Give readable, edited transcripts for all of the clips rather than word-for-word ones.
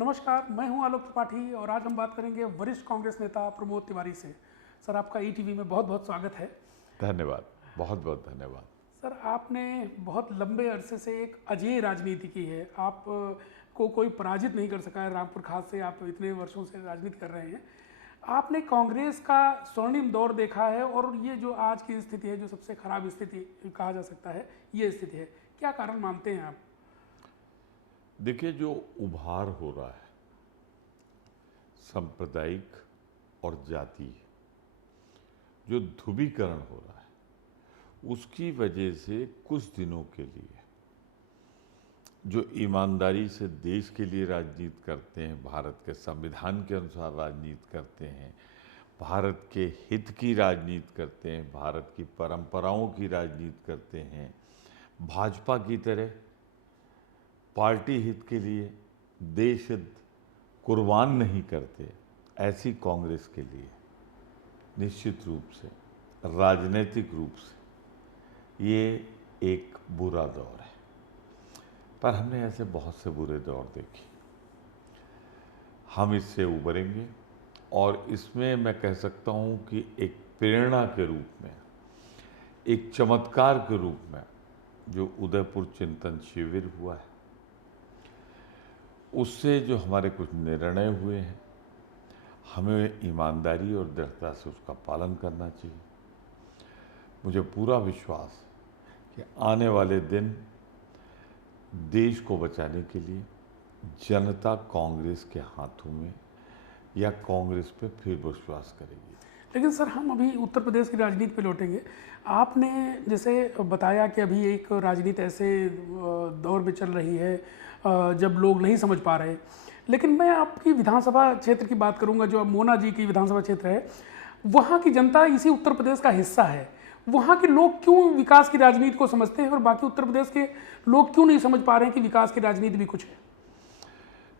नमस्कार, मैं हूं आलोक त्रिपाठी और आज हम बात करेंगे वरिष्ठ कांग्रेस नेता प्रमोद तिवारी से। सर, आपका ईटीवी में बहुत बहुत स्वागत है। धन्यवाद, बहुत बहुत धन्यवाद। सर, आपने बहुत लंबे अरसे से एक अजेय राजनीति की है। आप को कोई पराजित नहीं कर सका है रामपुर खास से। आप इतने वर्षों से राजनीति कर रहे हैं। आपने कांग्रेस का स्वर्णिम दौर देखा है और ये जो आज की स्थिति है, जो सबसे खराब स्थिति कहा जा सकता है, ये स्थिति है। क्या कारण मानते हैं आप? देखिए, जो उभार हो रहा है सांप्रदायिक और जातीय, जो ध्रुवीकरण हो रहा है, उसकी वजह से कुछ दिनों के लिए जो ईमानदारी से देश के लिए राजनीति करते हैं, भारत के संविधान के अनुसार राजनीति करते हैं, भारत के हित की राजनीति करते हैं, भारत की परंपराओं की राजनीति करते हैं, भाजपा की तरह पार्टी हित के लिए देश हित कुर्बान नहीं करते, ऐसी कांग्रेस के लिए निश्चित रूप से राजनीतिक रूप से ये एक बुरा दौर है। पर हमने ऐसे बहुत से बुरे दौर देखे। हम इससे उबरेंगे और इसमें मैं कह सकता हूँ कि एक प्रेरणा के रूप में, एक चमत्कार के रूप में जो उदयपुर चिंतन शिविर हुआ है, उससे जो हमारे कुछ निर्णय हुए हैं, हमें ईमानदारी और दृढ़ता से उसका पालन करना चाहिए। मुझे पूरा विश्वास है कि आने वाले दिन देश को बचाने के लिए जनता कांग्रेस के हाथों में या कांग्रेस पे फिर विश्वास करेगी। लेकिन सर, हम अभी उत्तर प्रदेश की राजनीति पे लौटेंगे। आपने जैसे बताया कि अभी एक राजनीति ऐसे दौर में चल रही है जब लोग नहीं समझ पा रहे। लेकिन मैं आपकी विधानसभा क्षेत्र की बात करूंगा, जो अब मोना जी की विधानसभा क्षेत्र है। वहाँ की जनता इसी उत्तर प्रदेश का हिस्सा है। वहाँ के लोग क्यों विकास की राजनीति को समझते हैं और बाकी उत्तर प्रदेश के लोग क्यों नहीं समझ पा रहे हैं कि विकास की राजनीति भी कुछ है?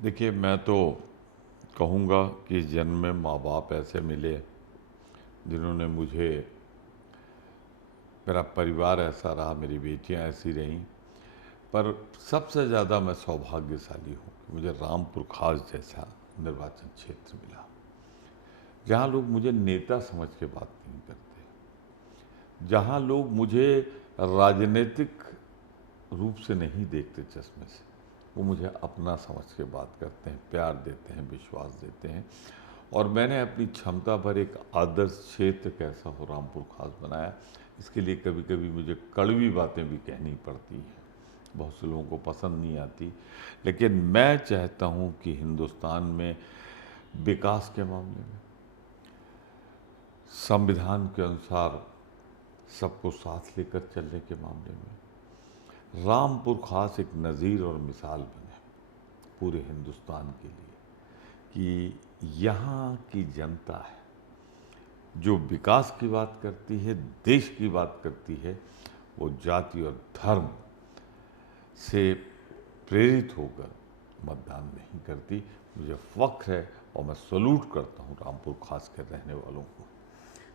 देखिए, मैं तो कहूँगा कि जन्म में माँ बाप ऐसे मिले जिन्होंने मुझे, मेरा परिवार ऐसा रहा, मेरी बेटियां ऐसी रहीं, पर सबसे ज़्यादा मैं सौभाग्यशाली हूँ कि मुझे रामपुर खास जैसा निर्वाचन क्षेत्र मिला, जहाँ लोग मुझे नेता समझ के बात नहीं करते, जहाँ लोग मुझे राजनीतिक रूप से नहीं देखते चश्मे से, वो मुझे अपना समझ के बात करते हैं, प्यार देते हैं, विश्वास देते हैं। और मैंने अपनी क्षमता पर एक आदर्श क्षेत्र कैसा हो रामपुर खास बनाया। इसके लिए कभी कभी मुझे कड़वी बातें भी कहनी पड़ती हैं, बहुत से लोगों को पसंद नहीं आती, लेकिन मैं चाहता हूं कि हिंदुस्तान में विकास के मामले में, संविधान के अनुसार सबको साथ लेकर चलने के मामले में रामपुर खास एक नज़ीर और मिसाल बने पूरे हिंदुस्तान के लिए कि यहाँ की जनता है जो विकास की बात करती है, देश की बात करती है, वो जाति और धर्म से प्रेरित होकर मतदान नहीं करती। मुझे फख्र है और मैं सैल्यूट करता हूँ रामपुर खास के रहने वालों को।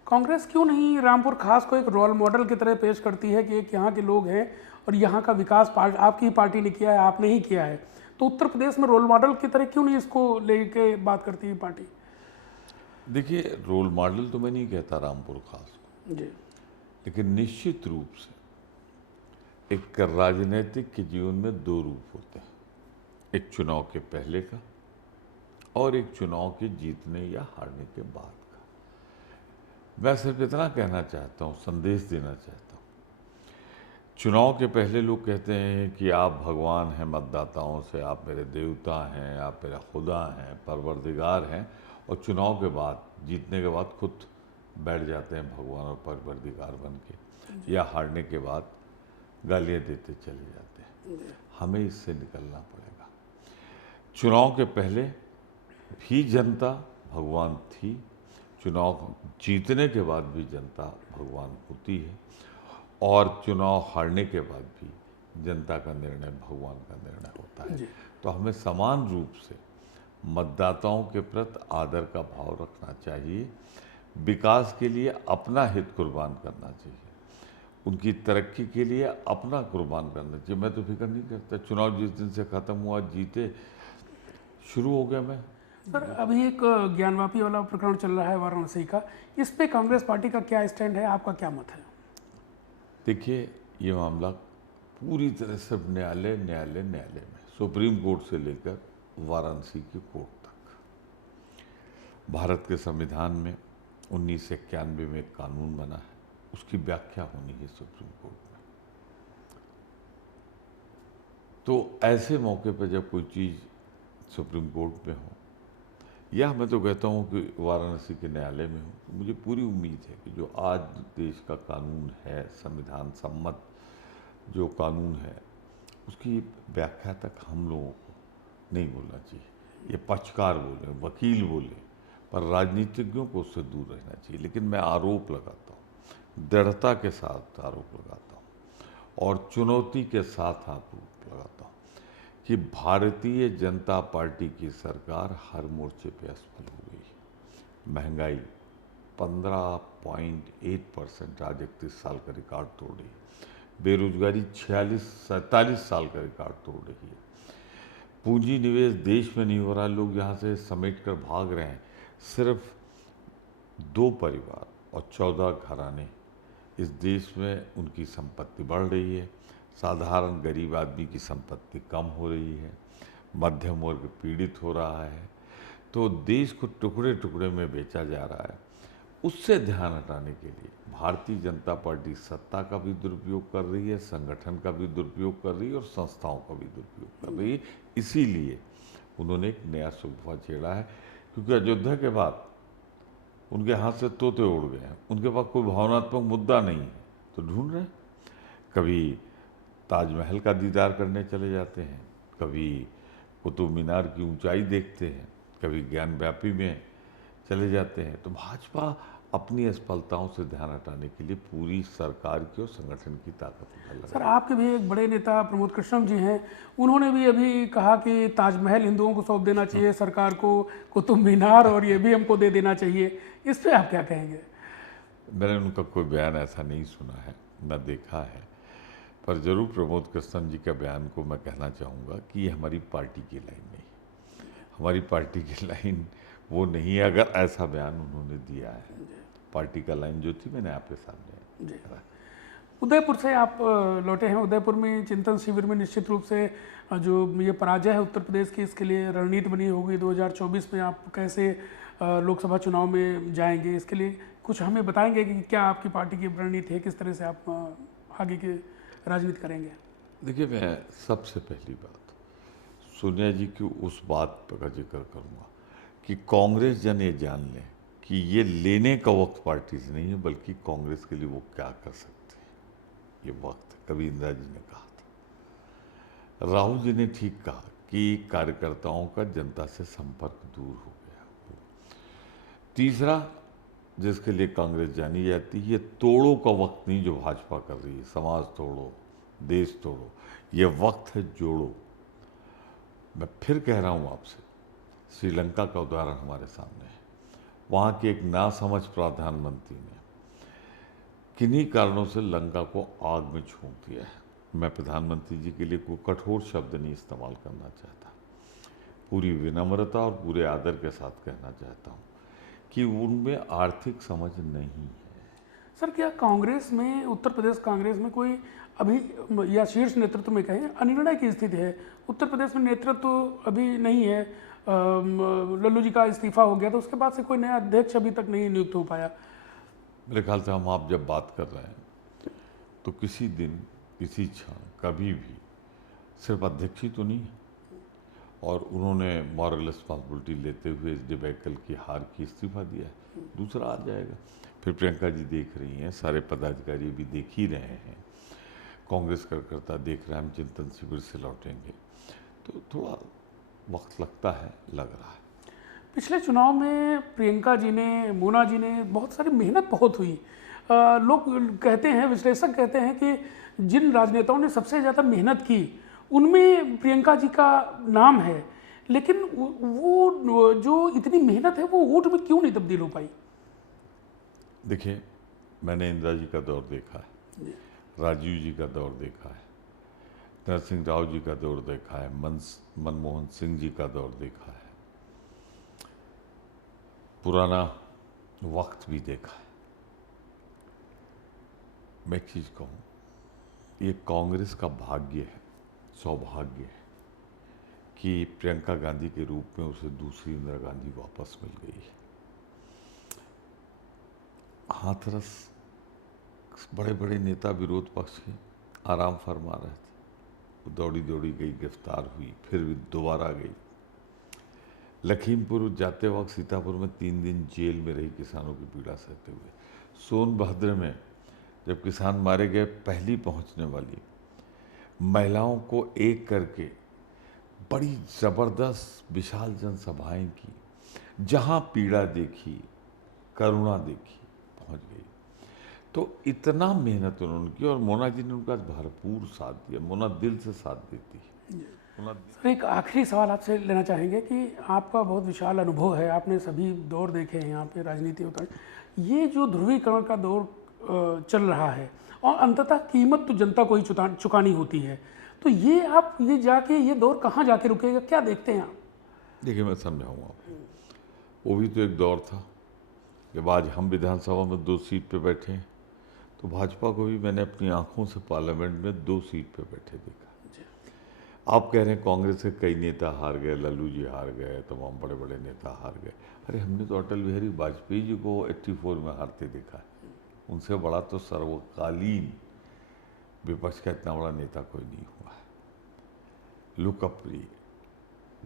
कांग्रेस क्यों नहीं रामपुर खास को एक रोल मॉडल की तरह पेश करती है कि एक यहाँ के लोग हैं और यहाँ का विकास आपकी पार्टी ने किया है, आपने ही किया है? तो उत्तर प्रदेश में रोल मॉडल की तरह क्यों नहीं इसको लेके बात करती है पार्टी? देखिए, रोल मॉडल तो मैं नहीं कहता रामपुर खास को जी। लेकिन निश्चित रूप से एक राजनीतिक के जीवन में दो रूप होते हैं, एक चुनाव के पहले का और एक चुनाव के जीतने या हारने के बाद का। मैं सिर्फ इतना कहना चाहता हूँ, संदेश देना चाहता हूँ। चुनाव के पहले लोग कहते हैं कि आप भगवान हैं मतदाताओं से, आप मेरे देवता हैं, आप मेरा खुदा हैं, परवरदिगार हैं, और चुनाव के बाद, जीतने के बाद खुद बैठ जाते हैं भगवान और परवरदिगार बन के, या हारने के बाद गालियाँ देते चले जाते हैं। हमें इससे निकलना पड़ेगा। चुनाव के पहले भी जनता भगवान थी, चुनाव जीतने के बाद भी जनता भगवान होती है, और चुनाव हारने के बाद भी जनता का निर्णय भगवान का निर्णय होता है। तो हमें समान रूप से मतदाताओं के प्रति आदर का भाव रखना चाहिए, विकास के लिए अपना हित कुर्बान करना चाहिए, उनकी तरक्की के लिए अपना कुर्बान करना चाहिए। मैं तो फिक्र नहीं करता, चुनाव जिस दिन से ख़त्म हुआ, जीते, शुरू हो गया मैं। सर अभी एक ज्ञानवापी वाला प्रकरण चल रहा है वाराणसी का, इस पे कांग्रेस पार्टी का क्या स्टैंड है, आपका क्या मत है? देखिए, ये मामला पूरी तरह से न्यायालय में, सुप्रीम कोर्ट से लेकर वाराणसी की कोर्ट तक। भारत के संविधान में 1991 में एक कानून बना है, उसकी व्याख्या होनी है सुप्रीम कोर्ट में। तो ऐसे मौके पर जब कोई चीज़ सुप्रीम कोर्ट में हो, या मैं तो कहता हूँ कि वाराणसी के न्यायालय में हो, तो मुझे पूरी उम्मीद है कि जो आज देश का कानून है, संविधान सम्मत जो कानून है, उसकी व्याख्या तक हम लोगों को नहीं बोलना चाहिए। ये पक्षकार बोले, वकील बोले, पर राजनीतिज्ञों को उससे दूर रहना चाहिए। लेकिन मैं आरोप लगाता हूँ, दृढ़ता के साथ आरोप लगाता हूँ और चुनौती के साथ आरोप लगाता हूँ कि भारतीय जनता पार्टी की सरकार हर मोर्चे पे असफल हो गई। महंगाई 15.8% आज 31 साल का रिकॉर्ड तोड़ रही है। बेरोजगारी 46-47 साल का रिकॉर्ड तोड़ रही है। पूंजी निवेश देश में नहीं हो रहा, लोग यहाँ से समेट कर भाग रहे हैं। सिर्फ 2 परिवार और 14 घराने इस देश में उनकी संपत्ति बढ़ रही है। साधारण गरीब आदमी की संपत्ति कम हो रही है, मध्यम वर्ग पीड़ित हो रहा है। तो देश को टुकड़े टुकड़े में बेचा जा रहा है। उससे ध्यान हटाने के लिए भारतीय जनता पार्टी सत्ता का भी दुरुपयोग कर रही है, संगठन का भी दुरुपयोग कर रही है और संस्थाओं का भी दुरुपयोग कर रही है। इसीलिए उन्होंने एक नया सुबह छेड़ा है, क्योंकि अयोध्या के बाद उनके हाथ से तोते उड़ गए हैं। उनके पास कोई भावनात्मक मुद्दा नहीं है, तो ढूंढ रहे हैं। कभी ताजमहल का दीदार करने चले जाते हैं, कभी कुतुब मीनार की ऊंचाई देखते हैं, कभी ज्ञानव्यापी में चले जाते हैं। तो भाजपा अपनी असफलताओं से ध्यान हटाने के लिए पूरी सरकार की और संगठन की ताकत उठा लगा। सर आपके भी एक बड़े नेता प्रमोद कृष्णम जी हैं, उन्होंने भी अभी कहा कि ताजमहल हिंदुओं को सौंप देना चाहिए सरकार को, कुतुब मीनार और ये भी हमको दे देना चाहिए। इस पे आप क्या कहेंगे? मैंने उनका कोई बयान ऐसा नहीं सुना है, न देखा है, पर ज़रूर प्रमोद कृष्णम जी का बयान को मैं कहना चाहूँगा कि ये हमारी पार्टी की लाइन नहीं। हमारी पार्टी की लाइन वो नहीं है, अगर ऐसा बयान उन्होंने दिया है। पार्टी का लाइन जो थी मैंने आपके सामने रखा। उदयपुर से आप लौटे हैं। उदयपुर में चिंतन शिविर में निश्चित रूप से जो ये पराजय है उत्तर प्रदेश की, इसके लिए रणनीति बनी होगी। 2024 में आप कैसे लोकसभा चुनाव में जाएंगे, इसके लिए कुछ हमें बताएंगे कि क्या आपकी पार्टी की रणनीति है, किस तरह से आप आगे की राजनीति करेंगे? देखिए, मैं सबसे पहली बात सोनिया जी की उस बात का जिक्र करूँगा कि कांग्रेस जन ये जान लें कि ये लेने का वक्त पार्टी से नहीं है, बल्कि कांग्रेस के लिए वो क्या कर सकते हैं ये वक्त। कभी इंदिरा जी ने कहा था, राहुल जी ने ठीक कहा कि कार्यकर्ताओं का जनता से संपर्क दूर हो गया। तीसरा, जिसके लिए कांग्रेस जानी जाती है, ये तोड़ो का वक्त नहीं जो भाजपा कर रही है, समाज तोड़ो, देश तोड़ो। ये वक्त है जोड़ो। मैं फिर कह रहा हूँ आपसे, श्रीलंका का उदाहरण हमारे सामने है। वहाँ के एक नासमझ प्रधानमंत्री ने किन्हीं कारणों से लंका को आग में झोंक दिया है। मैं प्रधानमंत्री जी के लिए कोई कठोर शब्द नहीं इस्तेमाल करना चाहता, पूरी विनम्रता और पूरे आदर के साथ कहना चाहता हूँ कि उनमें आर्थिक समझ नहीं है। सर क्या कांग्रेस में, उत्तर प्रदेश कांग्रेस में कोई अभी या शीर्ष नेतृत्व में कहें अनिर्णय की स्थिति है? उत्तर प्रदेश में नेतृत्व अभी नहीं है। लल्लू जी का इस्तीफा हो गया, तो उसके बाद से कोई नया अध्यक्ष अभी तक नहीं नियुक्त हो पाया। मेरे ख्याल से हम आप जब बात कर रहे हैं तो किसी दिन, किसी क्षण, कभी भी सिर्फ अध्यक्ष ही तो नहीं है। और उन्होंने मॉरल रिस्पॉन्सिबिलिटी लेते हुए इस डिबेकल की हार की इस्तीफा दिया है। दूसरा आ जाएगा। फिर प्रियंका जी देख रही हैं, सारे पदाधिकारी भी देख ही रहे हैं, कांग्रेस कार्यकर्ता देख रहे हैं, हम चिंतन शिविर से लौटेंगे। तो थोड़ा वक्त लगता है, लग रहा है। पिछले चुनाव में प्रियंका जी ने, मोना जी ने बहुत सारी मेहनत बहुत हुई। लोग कहते हैं, विश्लेषक कहते हैं कि जिन राजनेताओं ने सबसे ज़्यादा मेहनत की उनमें प्रियंका जी का नाम है, लेकिन वो जो इतनी मेहनत है वो वोट में क्यों नहीं तब्दील हो पाई? देखिए, मैंने इंदिरा जी का दौर देखा है, राजीव जी का दौर देखा है, नरसिंह राव जी का दौर देखा है, मनमोहन सिंह जी का दौर देखा है, पुराना वक्त भी देखा है। मैं एक चीज़ कहूँ, ये कांग्रेस का भाग्य है, सौभाग्य है कि प्रियंका गांधी के रूप में उसे दूसरी इंदिरा गांधी वापस मिल गई है। हाथरस बड़े बड़े नेता विरोध पक्ष के आराम फरमा रहे थे, वो दौड़ी दौड़ी गई, गिरफ्तार हुई, फिर भी दोबारा गई। लखीमपुर जाते वक्त सीतापुर में 3 दिन जेल में रही किसानों की पीड़ा सहते हुए। सोनभद्र में जब किसान मारे गए, पहली पहुंचने वाली महिलाओं को एक करके बड़ी ज़बरदस्त विशाल जनसभाएं की, जहां पीड़ा देखी, करुणा देखी, पहुंच गई। तो इतना मेहनत उन्होंने की और मोना जी ने उनका भरपूर साथ दिया। मोना दिल से साथ देती है। सर, एक आखिरी सवाल आपसे लेना चाहेंगे कि आपका बहुत विशाल अनुभव है, आपने सभी दौर देखे हैं यहाँ पे राजनीति होता है। ये जो ध्रुवीकरण का दौर चल रहा है और अंततः कीमत तो जनता को ही चुकानी होती है, तो ये आप ये दौर कहाँ जाके रुकेगा, क्या देखते हैं आप? देखिए, मैं समझाऊंगा आपको। वो भी तो एक दौर था। जब आज हम विधानसभा में 2 सीट पे बैठे हैं, तो भाजपा को भी मैंने अपनी आंखों से पार्लियामेंट में 2 सीट पे बैठे देखा। आप कह रहे हैं कांग्रेस के कई नेता हार गए, लल्लू जी हार गए, तमाम बड़े बड़े नेता हार गए। अरे हमने तो अटल बिहारी वाजपेयी जी को 84 में हारते देखा है। उनसे बड़ा तो सर्वकालीन विपक्ष का इतना बड़ा नेता कोई नहीं हुआ है। लुकप्रिय,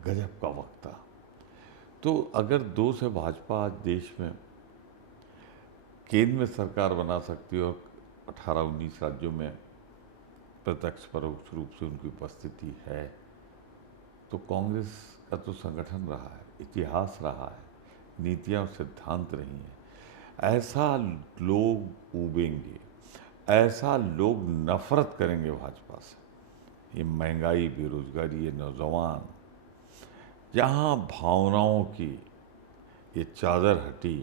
गजब का वक्ता। तो अगर 2 से भाजपा आज देश में केंद्र में सरकार बना सकती है और 18-19 राज्यों में प्रत्यक्ष परोक्ष रूप से उनकी उपस्थिति है, तो कांग्रेस का तो संगठन रहा है, इतिहास रहा है, नीतियां और सिद्धांत रही हैं। ऐसा लोग उबेंगे, ऐसा लोग नफरत करेंगे भाजपा से। ये महंगाई, बेरोजगारी, ये नौजवान, जहां भावनाओं की ये चादर हटी,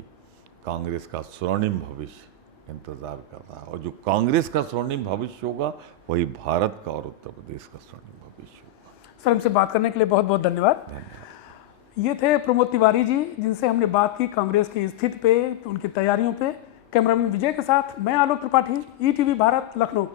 कांग्रेस का स्वर्णिम भविष्य इंतजार कर रहा है। और जो कांग्रेस का स्वर्णिम भविष्य होगा, वही भारत का और उत्तर प्रदेश का स्वर्णिम भविष्य होगा। सर, हमसे बात करने के लिए बहुत बहुत धन्यवाद। ये थे प्रमोद तिवारी जी, जिनसे हमने बात की कांग्रेस की स्थिति पे, उनकी तैयारियों पे। कैमरामैन विजय के साथ मैं आलोक त्रिपाठी, ETV भारत, लखनऊ।